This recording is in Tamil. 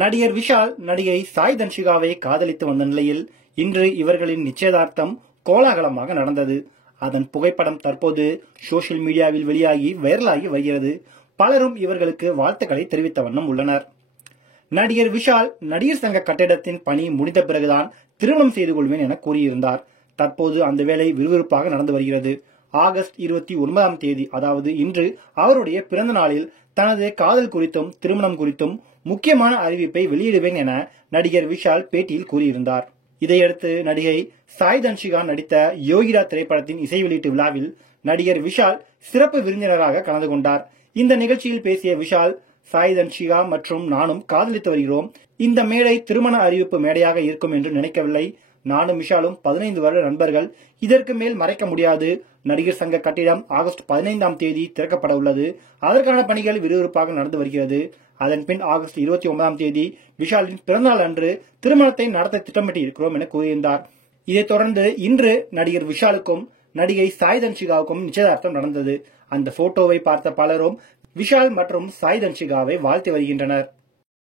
நடிகர் விஷால் நடிகை சாய் தன்ஷிகாவை காதலித்து வந்த நிலையில் இன்று இவர்களின் நிச்சயதார்த்தம் கோலாகலமாக நடந்தது. அதன் புகைப்படம் தற்போது சோசியல் மீடியாவில் வெளியாகி வைரலாகி வருகிறது. பலரும் இவர்களுக்கு வாழ்த்துக்களை தெரிவித்த வண்ணம் உள்ளனர். நடிகர் விஷால் நடிகர் சங்க கட்டிடத்தின் பணி முடிந்த பிறகுதான் திருமணம் செய்து கொள்வேன் என கூறியிருந்தார். தற்போது அந்த வேலை விறுவிறுப்பாக நடந்து வருகிறது. ஆகஸ்ட் 29ஆம் தேதி, அதாவது இன்று அவருடைய பிறந்த நாளில் தனது காதல் குறித்தும் திருமணம் குறித்தும் முக்கியமான அறிவிப்பை வெளியிடுவேன் என நடிகர் விஷால் பேட்டியில் கூறியிருந்தார். இதையடுத்து நடிகை சாய் தன்ஷிகா நடித்த யோகிரா திரைப்படத்தின் இசை வெளியீட்டு விழாவில் நடிகர் விஷால் சிறப்பு விருந்தினராக கலந்து கொண்டார். இந்த நிகழ்ச்சியில் பேசிய விஷால், சாய் தன்ஷிகா மற்றும் நானும் காதலித்து வருகிறோம். இந்த மேடை திருமண அறிவிப்பு மேடையாக இருக்கும் என்று நினைக்கவில்லை. நானும் விஷாலும் 15 வருட நண்பர்கள். இதற்கு மேல் மறைக்க முடியாது. நடிகர் சங்க கட்டிடம் ஆகஸ்ட் 15ஆம் தேதி திறக்கப்பட உள்ளது. அதற்கான பணிகள் விறுவிறுப்பாக நடந்து வருகிறது. அதன் பின் ஆகஸ்ட் 29ஆம் தேதி விஷாலின் பிறந்தநாள் அன்று திருமணத்தை நடத்த திட்டமிட்டு இருக்கிறோம் என கூறியிருந்தார். இதைத் தொடர்ந்து இன்று நடிகர் விஷாலுக்கும் நடிகை சாய் தன்ஷிகாவுக்கும் நிச்சயதார்த்தம் நடந்தது. அந்த போட்டோவை பார்த்த பலரும் விஷால் மற்றும் சாய் தன்ஷிகாவை வாழ்த்து வருகின்றனர்.